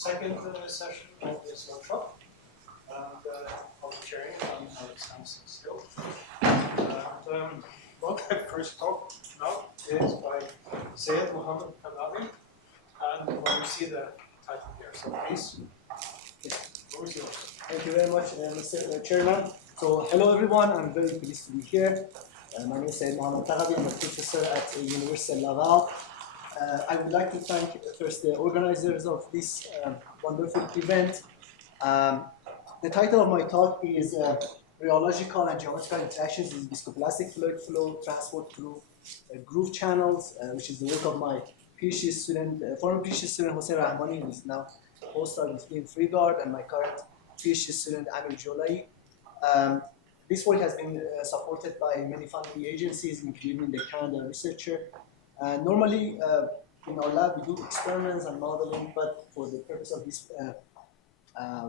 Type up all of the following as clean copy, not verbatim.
Second session of this workshop, and I'll be chairing it. I'm Alex Hansen still. And what I first talk now is by Syed Mohammed Navier, and when you see the title here, so please. Over to you. Thank you very much, Mr. Chairman. So, hello everyone. I'm very pleased to be here. My name is Syed Mohammed Navier. I'm a professor at the University of Laval. I would like to thank first the organizers of this wonderful event. The title of my talk is Rheological and Geometrical Interactions in Viscoplastic Fluid Flow Transport through Groove Channels, which is the work of my PhD student, former PhD student Hossein Rahmani, who is now postdoc with me in Freegard, and my current PhD student Amir Jolai. This work has been supported by many funding agencies, including the Canada Researcher. Normally, in our lab, we do experiments and modeling, but for the purpose of this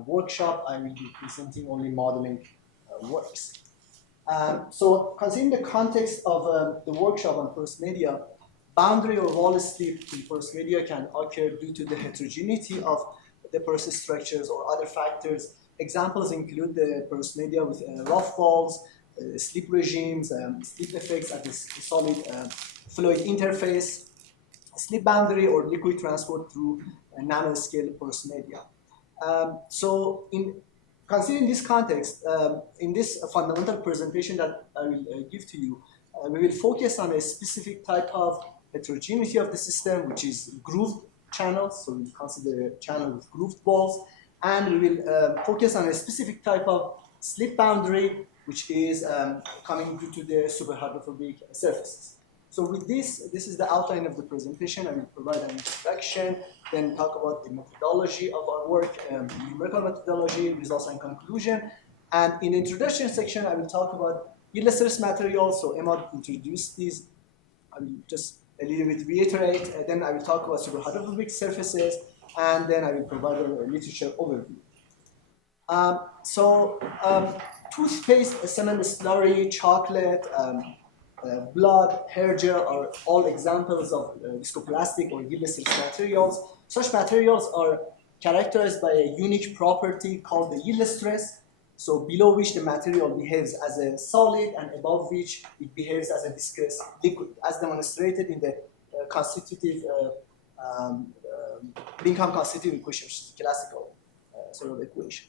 workshop, I will be presenting only modeling works. So, considering the context of the workshop on porous media, boundary or wall slip in porous media can occur due to the heterogeneity of the porous structures or other factors. Examples include the porous media with rough walls, slip regimes, slip effects at the solid fluid interface, slip boundary, or liquid transport through nanoscale porous media. So, in considering this context, in this fundamental presentation that I will give to you, we will focus on a specific type of heterogeneity of the system, which is grooved channels. So, we consider a channel with grooved walls, and we will focus on a specific type of slip boundary, which is coming due to the superhydrophobic surfaces. So with this is the outline of the presentation. I will provide an introduction, then talk about the methodology of our work, numerical methodology, results and conclusion. And in the introduction section, I will talk about yield stress materials. So Emma introduced these. I will just a little bit reiterate. Then I will talk about superhydrophobic surfaces, and then I will provide a literature overview. Toothpaste, cement slurry, chocolate, blood, hair gel are all examples of viscoplastic or yield stress materials. Such materials are characterized by a unique property called the yield stress. So below which the material behaves as a solid, and above which it behaves as a viscous liquid, as demonstrated in the constitutive Bingham constitutive equation, which is a classical sort of equation.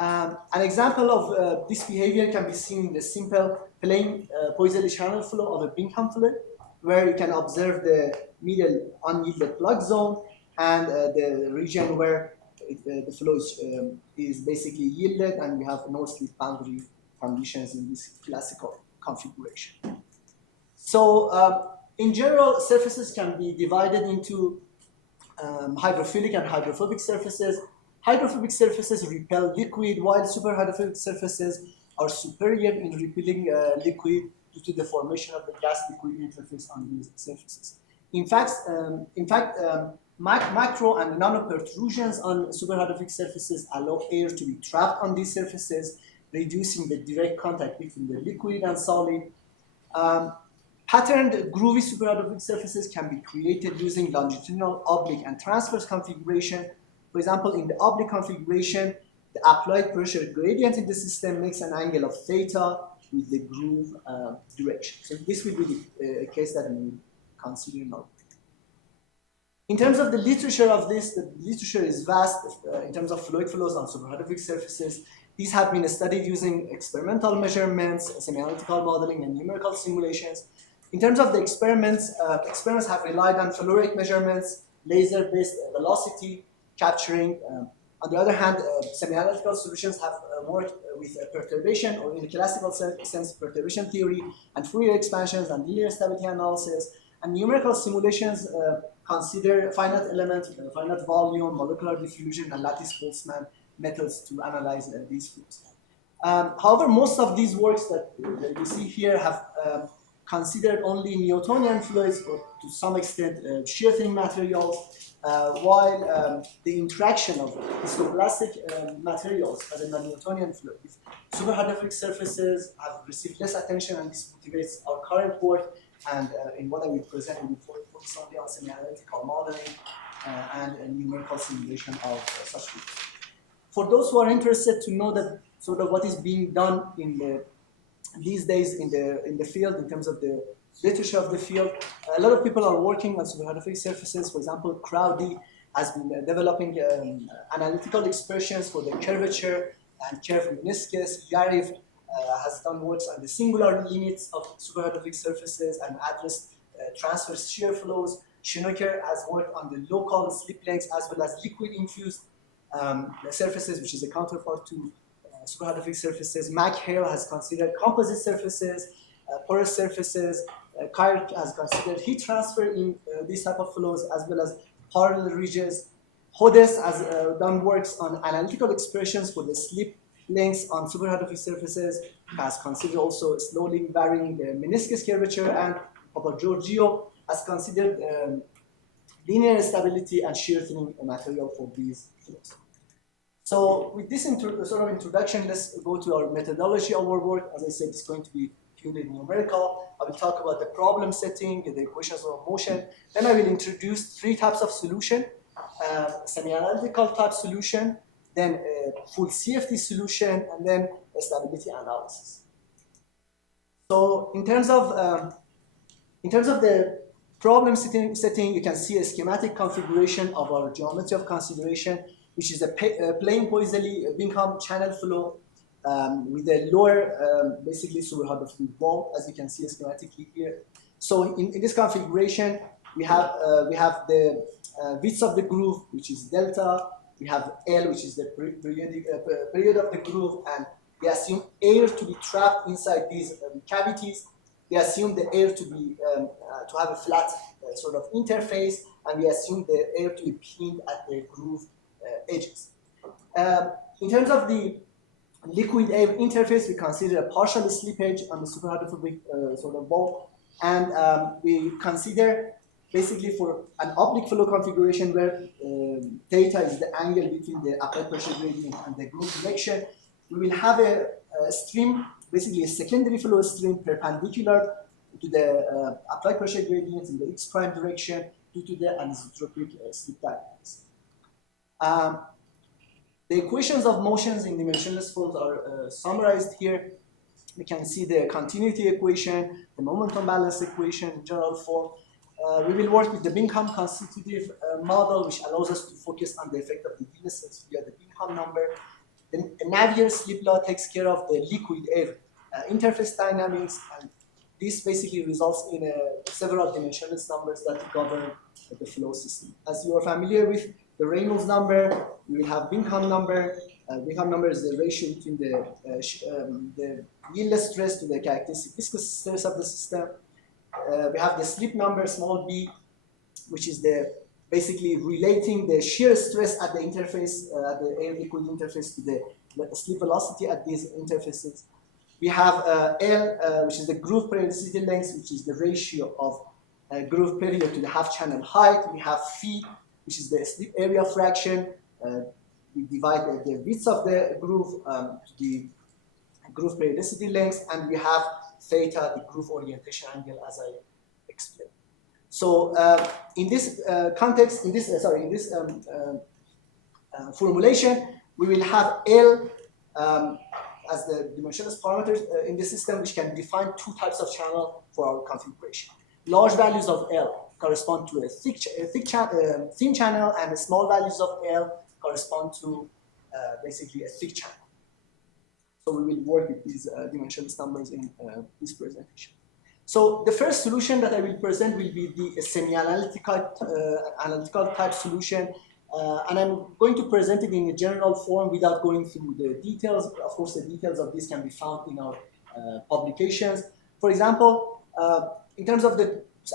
An example of this behavior can be seen in the simple plain Poiseuille channel flow of a Bingham fluid, where you can observe the middle unyielded plug zone and the region where the flow is basically yielded, and we have no slip boundary conditions in this classical configuration. So, in general, surfaces can be divided into hydrophilic and hydrophobic surfaces. Hydrophobic surfaces repel liquid, while superhydrophobic surfaces are superior in repelling liquid due to the formation of the gas-liquid interface on these surfaces. In fact, macro and nano protrusions on superhydrophobic surfaces allow air to be trapped on these surfaces, reducing the direct contact between the liquid and solid. Patterned groovy superhydrophobic surfaces can be created using longitudinal, oblique, and transverse configuration. For example, in the oblique configuration, the applied pressure gradient in the system makes an angle of theta with the groove direction. So this will be the case that we will consider now. In terms of the literature of this, the literature is vast in terms of fluid flows on superhydrophobic surfaces. These have been studied using experimental measurements, semi-analytical modeling, and numerical simulations. In terms of the experiments, experiments have relied on flow rate measurements, laser-based velocity capturing. On the other hand, semi-analytical solutions have worked with perturbation, or in the classical sense, perturbation theory, and Fourier expansions, and linear stability analysis. And numerical simulations consider finite element, finite volume, molecular diffusion, and lattice-Boltzmann methods to analyze these flows. However, most of these works that you see here have considered only Newtonian fluids, or to some extent shear thin materials, while the interaction of viscoplastic materials as a non-Newtonian fluid with superhydrophobic surfaces have received less attention, and this motivates our current work. And in what I will present, we will focus only on semi-analytical modeling and a numerical simulation of such fields. For those who are interested to know that sort of what is being done these days in the field in terms of the literature of the field, a lot of people are working on superhydrophobic surfaces. For example, Crowdy has been developing analytical expressions for the curvature and curved meniscus. Yarif has done works on the singular limits of superhydrophobic surfaces and addressed transverse shear flows. Schinocker has worked on the local slip lengths as well as liquid-infused surfaces, which is a counterpart to superhydrophobic surfaces. Hale has considered composite surfaces, porous surfaces. Kyle has considered heat transfer in these type of flows as well as parallel ridges. Hodes has done works on analytical expressions for the slip lengths on superhydrophobic surfaces, has considered also slowly varying the meniscus curvature, and Papagiorgio has considered linear stability and shear thinning material for these flows. So with this sort of introduction, let's go to our methodology of our work. As I said, it's going to be purely numerical. I will talk about the problem setting, the equations of motion. Then I will introduce three types of solution: semi-analytical type solution, then a full CFD solution, and then a stability analysis. So in terms of the problem setting, you can see a schematic configuration of our geometry of consideration, which is a plain Poiseuille Bingham channel flow with a lower, basically superhydrophobic wall, as you can see schematically here. So in this configuration, we have the width of the groove, which is delta. We have L, which is the period of the groove, and we assume air to be trapped inside these cavities. We assume the air to be to have a flat sort of interface, and we assume the air to be pinned at the groove edges. In terms of the liquid air interface, we consider a partial slippage on the superhydrophobic sort of wall, and we consider basically for an oblique flow configuration where theta is the angle between the applied pressure gradient and the groove direction. We will have a stream, basically a secondary flow stream perpendicular to the applied pressure gradient in the x prime direction due to the anisotropic slip dynamics. The equations of motions in dimensionless forms are summarized here. We can see the continuity equation, the momentum balance equation in general form. We will work with the Bingham constitutive model, which allows us to focus on the effect of the Venus via the Bingham number. The Navier slip law takes care of the liquid air interface dynamics, and this basically results in several dimensionless numbers that govern the flow system. As you are familiar with the Reynolds number, we will have Bingham number. Bingham number is the ratio between the yield stress to the characteristic viscous stress of the system. We have the slip number, small b, which is basically relating the shear stress at the interface, the air-liquid interface, to the slip velocity at these interfaces. We have L, which is the groove periodicity length, which is the ratio of groove period to the half-channel height. We have phi, which is the slip area fraction. We divide the width of the groove to the groove periodicity length, and we have theta, the groove orientation angle, as I explained. So in this context, in this formulation, we will have L as the dimensionless parameters in the system, which can define two types of channel for our configuration. Large values of L correspond to a thin channel, and small values of L correspond to basically a thick channel. So we will work with these dimensionless numbers in this presentation. So the first solution that I will present will be the semi-analytical type solution, and I'm going to present it in a general form without going through the details. Of course, the details of this can be found in our publications. For example, in terms of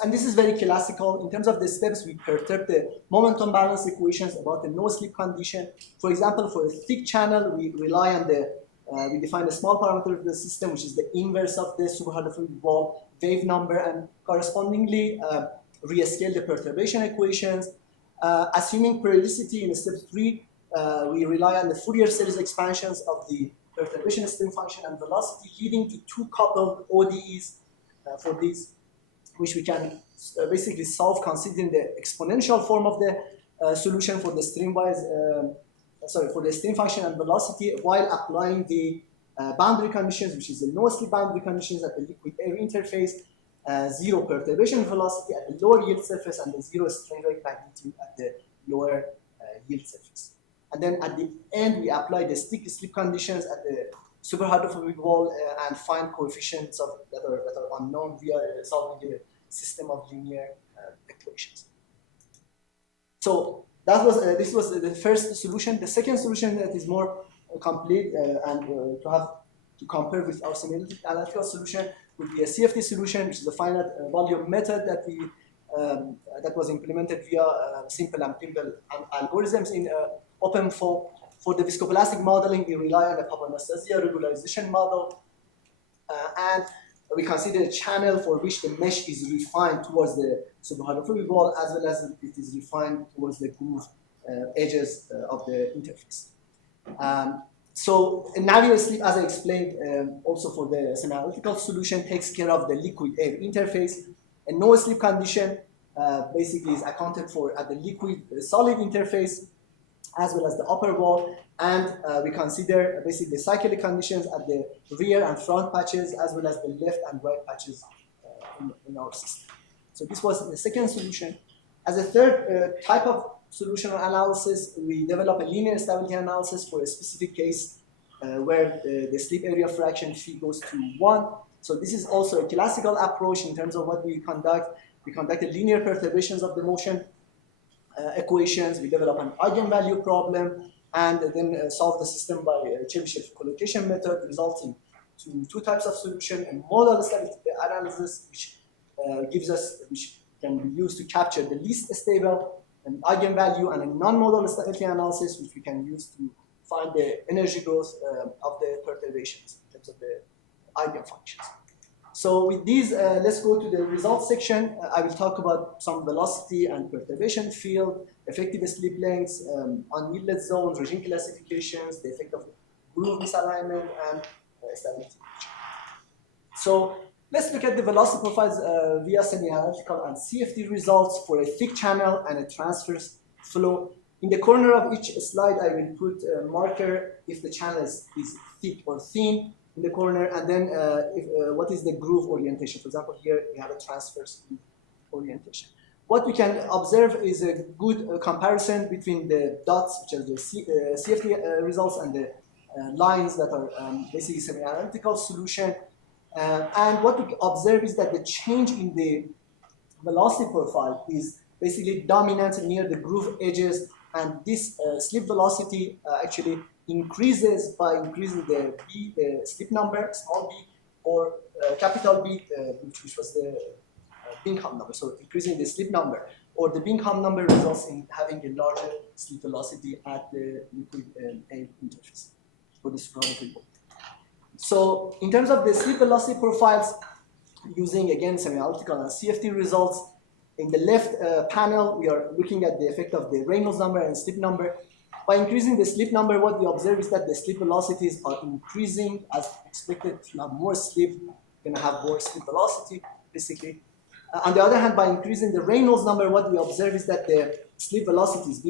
and this is very classical, in terms of the steps, we perturb the momentum balance equations about the no-slip condition. For example, for a thick channel, we rely on we define a small parameter of the system, which is the inverse of the superhydrophobic wall wave number, and correspondingly rescale the perturbation equations. Assuming periodicity in step 3, we rely on the Fourier series expansions of the perturbation stream function and velocity, leading to two coupled ODEs for these, which we can basically solve considering the exponential form of the solution for the streamwise, for the stream function and velocity while applying the boundary conditions, which is the no slip boundary conditions at the liquid air interface, zero perturbation velocity at the lower yield surface, and the zero strain rate magnitude at the lower yield surface. And then at the end, we apply the stick slip conditions at the superhydrophobic wall and find coefficients that are unknown via solving a system of linear equations. So that was this was the first solution. The second solution that is more complete and to compare with our semi-analytical solution would be a CFD solution, which is a finite volume method that we that was implemented via simple and pimple algorithms in open form. For the viscoplastic modeling, we rely on the Papaanastasia regularization model, and we consider a channel for which the mesh is refined towards the superhydrophobic wall, as well as it is refined towards the groove edges of the interface. So a Navier slip, as I explained, also for the semi-analytical solution, takes care of the liquid air interface. A no slip condition basically is accounted for at the liquid solid interface, as well as the upper wall, and we consider basically the cyclic conditions at the rear and front patches, as well as the left and right patches in our system. So this was the second solution. As a third type of solution or analysis, we develop a linear stability analysis for a specific case where the slip area fraction phi goes to 1. So this is also a classical approach in terms of what we conduct. We conducted linear perturbations of the motion equations. We develop an eigenvalue problem, and then solve the system by a Chebyshev collocation method, resulting to two types of solution: a modal stability analysis, which which can be used to capture the least stable an eigenvalue, and a non-modal stability analysis, which we can use to find the energy growth of the perturbations in terms of the eigenfunctions. So with these, let's go to the results section. I will talk about some velocity and perturbation field, effective slip lengths, unyielded zones, regime classifications, the effect of groove misalignment, and stability. So let's look at the velocity profiles via semi-analytical and CFD results for a thick channel and a transverse flow. In the corner of each slide, I will put a marker if the channel is thick or thin in the corner, and then what is the groove orientation. For example, here we have a transverse groove orientation. What we can observe is a good comparison between the dots, which are the CFD results, and the lines that are basically semi-analytical solution. And what we observe is that the change in the velocity profile is basically dominant near the groove edges, and this slip velocity actually increases by increasing the B, the slip number, small b, or capital B, which was the Bingham number. So increasing the slip number, or the Bingham number, results in having a larger slip velocity at the liquid air interface for the superhydrophobic wall. So in terms of the slip velocity profiles, using again semi-analytical and CFD results, in the left panel, we are looking at the effect of the Reynolds number and slip number. By increasing the slip number, what we observe is that the slip velocities are increasing as expected. If you have more slip, you're going to have more slip velocity, basically. On the other hand, by increasing the Reynolds number, what we observe is that the slip velocities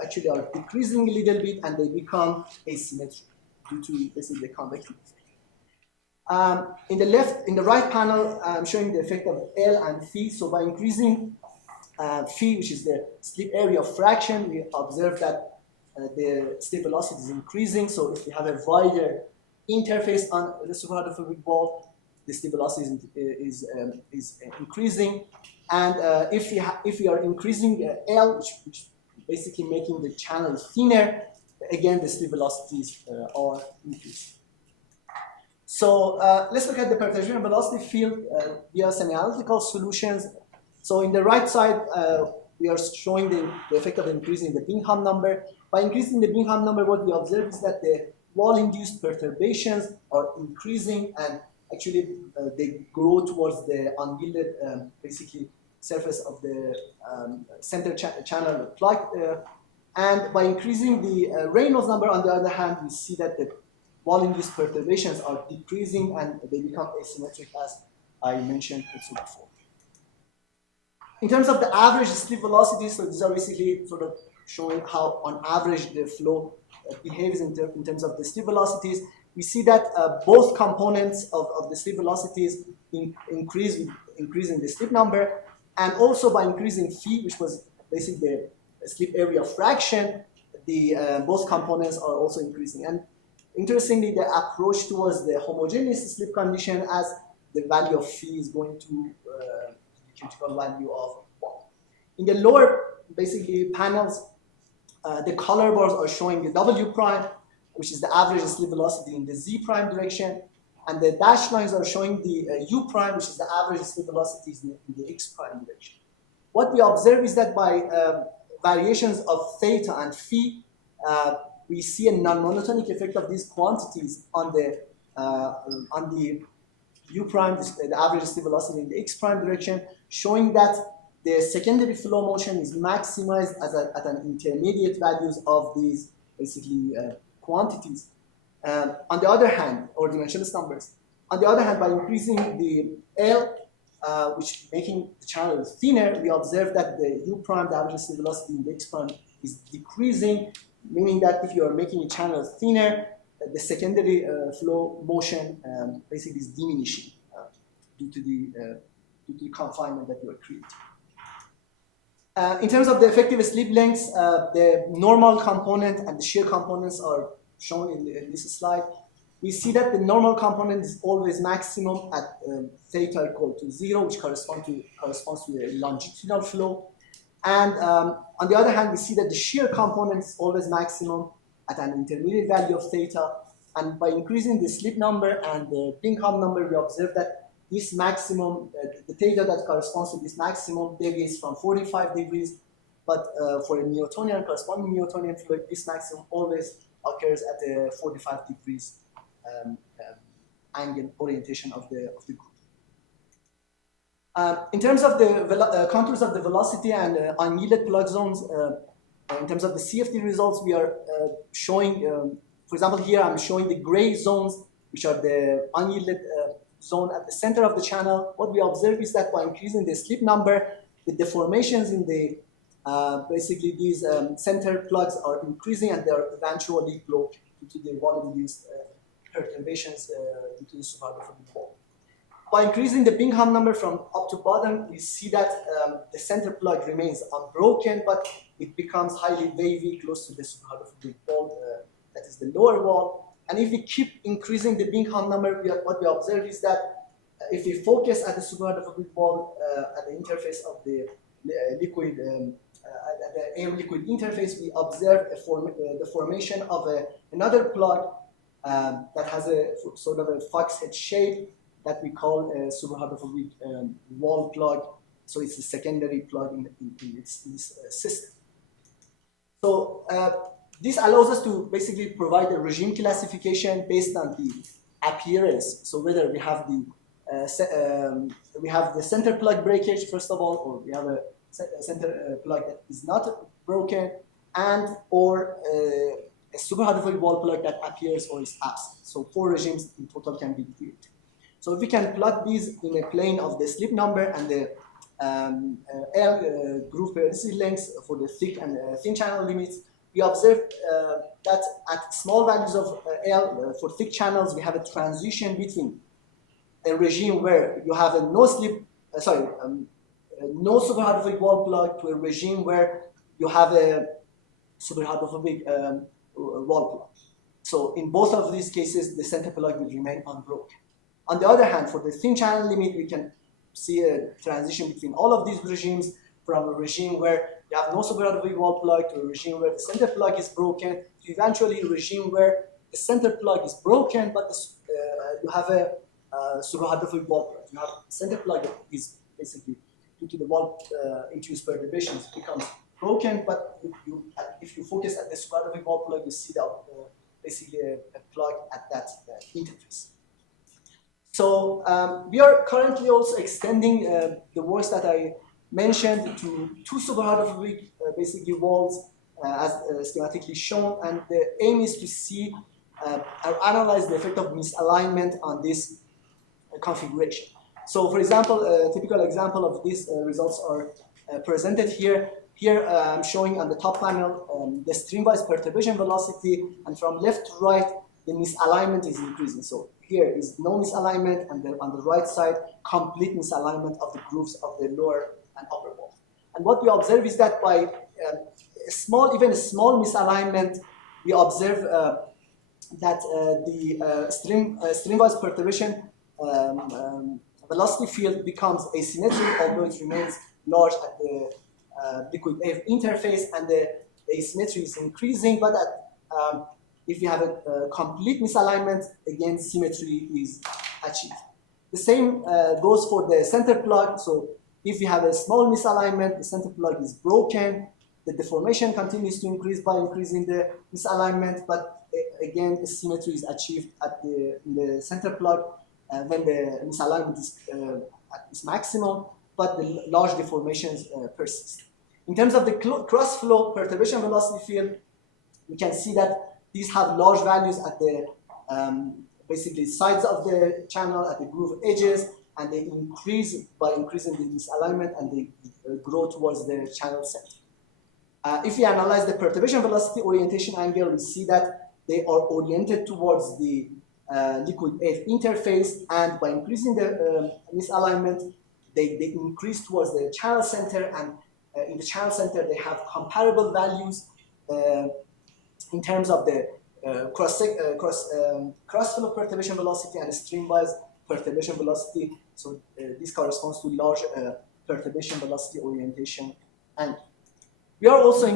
actually are decreasing a little bit, and they become asymmetric due to basically the convective effect. In the right panel, I'm showing the effect of L and phi. So by increasing phi, which is the slip area fraction, we observe that the slip velocity is increasing. So if we have a wider interface on the superhydrophobic wall, the slip velocity is increasing. And if we are increasing L, which basically making the channel thinner, again the slip velocities are increasing. So let's look at the perturbation velocity field via semi-analytical solutions. So in the right side, we are showing the effect of increasing the Bingham number. By increasing the Bingham number, what we observe is that the wall-induced perturbations are increasing, and actually they grow towards the unyielded, basically, surface of the center channel plug. And by increasing the Reynolds number, on the other hand, we see that the wall-induced perturbations are decreasing and they become asymmetric, as I mentioned also before. In terms of the average slip velocity, so these are basically sort of showing how on average the flow behaves in terms of the slip velocities. We see that both components of the slip velocities increase with increasing the slip number, and also by increasing phi, which was basically the slip area fraction, the both components are also increasing. And interestingly, the approach towards the homogeneous slip condition as the value of phi is going to the critical value of 1. In the lower, basically, panels, the color bars are showing the W prime, which is the average slip velocity in the Z prime direction, and the dashed lines are showing the U prime, which is the average slip velocity in the X prime direction. What we observe is that by variations of theta and phi, we see a non-monotonic effect of these quantities on the U prime, the average slip velocity in the X prime direction, showing that the secondary flow motion is maximized at an intermediate values of these basically quantities. On the other hand, or dimensionless numbers. On the other hand, by increasing the L, which making the channel thinner, we observe that the U prime, the average slip velocity in the X prime, is decreasing, meaning that if you are making a channel thinner, the secondary flow motion basically is diminishing due to the confinement that you are creating. In terms of the effective slip lengths, the normal component and the shear components are shown in this slide. We see that the normal component is always maximum at theta equal to 0, which corresponds to a longitudinal flow. And on the other hand, we see that the shear component is always maximum at an intermediate value of theta. And by increasing the slip number and the Bingham number, we observe that this maximum, the theta that corresponds to this maximum deviates from 45 degrees. But for a Newtonian, corresponding Newtonian fluid, this maximum always occurs at a 45 degrees angle orientation of the group. In terms of the contours of the velocity and unyielded plug zones, in terms of the CFD results, we are showing, for example, here I'm showing the gray zones, which are the unyielded zone at the center of the channel. What we observe is that by increasing the slip number, the deformations in the basically these center plugs are increasing, and they are eventually blocked due to the wall-induced perturbations due to the superhydrophobic wall. By increasing the Bingham number from up to bottom, we see that the center plug remains unbroken, but it becomes highly wavy close to the superhydrophobic wall, that is the lower wall. And if we keep increasing the Bingham number, what we observe is that if we focus at the superhydrophobic wall at the interface of the liquid, at the air-liquid interface, we observe the formation of another plug that has a sort of a fox head shape that we call a superhydrophobic wall plug. So it's a secondary plug in this system. So this allows us to basically provide a regime classification based on the appearance. So whether we have the center plug breakage first of all, or we have a center plug that is not broken, and or a superhydrophobic wall plug that appears or is absent. So 4 regimes in total can be created. So if we can plot these in a plane of the slip number and the L groove periodicity lengths for the thick and thin channel limits, we observe that at small values of L for thick channels, we have a transition between a regime where you have a no superhydrophobic wall plug to a regime where you have a superhydrophobic wall plug. So in both of these cases, the center plug will remain unbroken. On the other hand, for the thin channel limit, we can see a transition between all of these regimes, from a regime where you have no superhydrophobic wall plug to a regime where the center plug is broken, to eventually a regime where the center plug is broken, but you have a superhydrophobic wall plug. You have the center plug is basically, due to the wall-induced perturbations, becomes broken, but if you focus at the superhydrophobic wall plug, you see that basically a plug at that interface. So we are currently also extending the works that I mentioned to 2 superhydrophobic basically walls as schematically shown, and the aim is to see or analyze the effect of misalignment on this configuration. So for example, a typical example of these results are presented here. Here I'm showing on the top panel the streamwise perturbation velocity, and from left to right, the misalignment is increasing. So here is no misalignment, and then on the right side, complete misalignment of the grooves of the lower and upper wall. And what we observe is that by even a small misalignment, we observe that the streamwise perturbation velocity field becomes asymmetric, although it remains large at the liquid wave interface, and the asymmetry is increasing. But if you have a complete misalignment, again, symmetry is achieved. The same goes for the center plug. So if you have a small misalignment, the center plug is broken. The deformation continues to increase by increasing the misalignment, but again, symmetry is achieved at the center plug when the misalignment is at its maximum, but the large deformations persist. In terms of the cross-flow perturbation velocity field, we can see that these have large values at the basically sides of the channel, at the groove edges, and they increase by increasing the misalignment, and they grow towards the channel center. If we analyze the perturbation velocity orientation angle, we see that they are oriented towards the liquid wave interface, and by increasing the misalignment, they increase towards the channel center, and in the channel center they have comparable values in terms of the cross-flow perturbation velocity and streamwise perturbation velocity. So this corresponds to large perturbation velocity orientation angle. We are also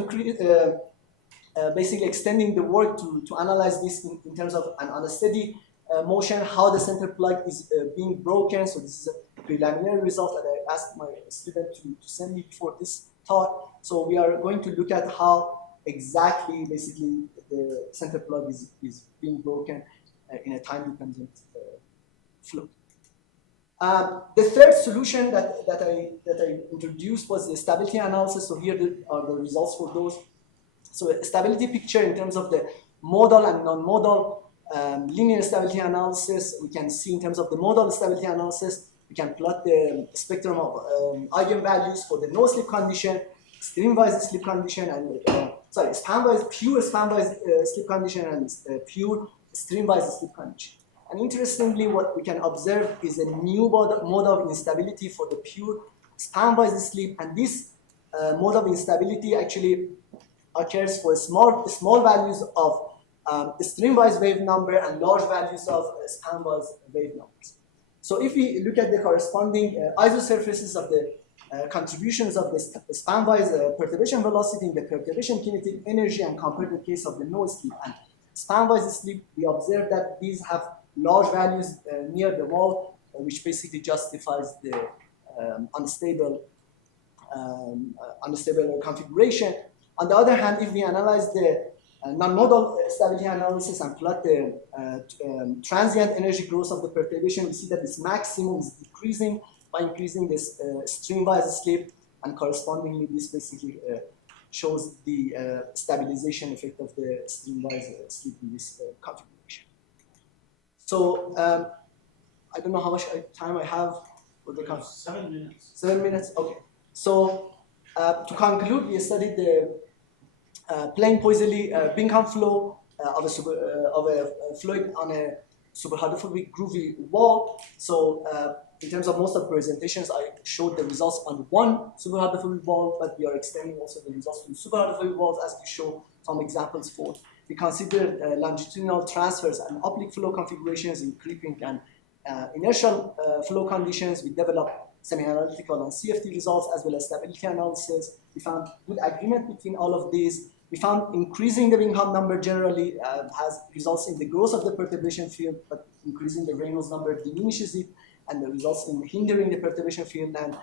basically extending the work to analyze this in terms of an unsteady motion, how the center plug is being broken. So this is a preliminary result that I asked my student to send me before this talk. So we are going to look at how exactly basically the center plug is being broken in a time-dependent flow. The third solution that I introduced was the stability analysis. So here are the results for those. So a stability picture in terms of the modal and non-modal linear stability analysis. We can see in terms of the modal stability analysis, we can plot the spectrum of eigenvalues for the no slip condition, streamwise slip condition, and pure span-wise slip condition, and pure streamwise slip condition. And interestingly, what we can observe is a new mode of instability for the pure span-wise slip, and this mode of instability actually occurs for small values of streamwise wave number and large values of span-wise wave numbers. So if we look at the corresponding isosurfaces of the contributions of the span-wise perturbation velocity in the perturbation kinetic energy, and compare the case of the no slip and span-wise slip, we observe that these have large values near the wall, which basically justifies the unstable configuration. On the other hand, if we analyze the non-modal stability analysis and plot the transient energy growth of the perturbation, we see that this maximum is decreasing by increasing this streamwise slip, and correspondingly, this basically shows the stabilization effect of the streamwise slip in this configuration. So I don't know how much time I have for the 7 minutes. 7 minutes. Okay. So to conclude, we studied the plain Poiseuille Bingham flow of a fluid on a superhydrophobic groovy wall. So in terms of most of the presentations, I showed the results on one superhydrophobic wall, but we are extending also the results to superhydrophobic walls, as we show some examples for. We considered longitudinal, transverse, and oblique flow configurations in creeping and inertial flow conditions. We developed semi-analytical and CFT results, as well as stability analysis. We found good agreement between all of these. We found increasing the Bingham number generally has results in the growth of the perturbation field, but increasing the Reynolds number diminishes it, and the results in hindering the perturbation field. And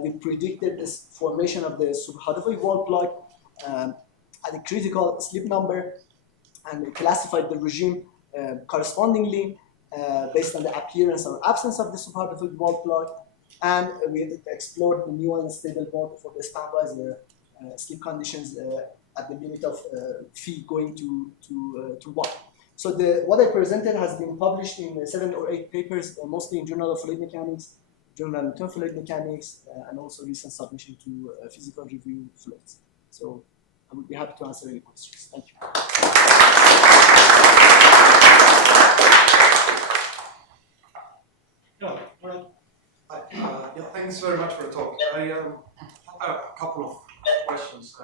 we predicted this formation of the superhydrophobic wall plug at a critical slip number, and we classified the regime correspondingly based on the appearance or absence of the superhydrophobic wall plug. And we explored the new and stable mode for the span-wise slip conditions at the limit of phi going to 1. So what I presented has been published in 7 or 8 papers, mostly in Journal of Fluid Mechanics, journal Newton fluid mechanics, and also recent submission to physical review fluids. So I would be happy to answer any questions. Thank you. Yeah, well, thanks very much for the talk. I have a couple of questions.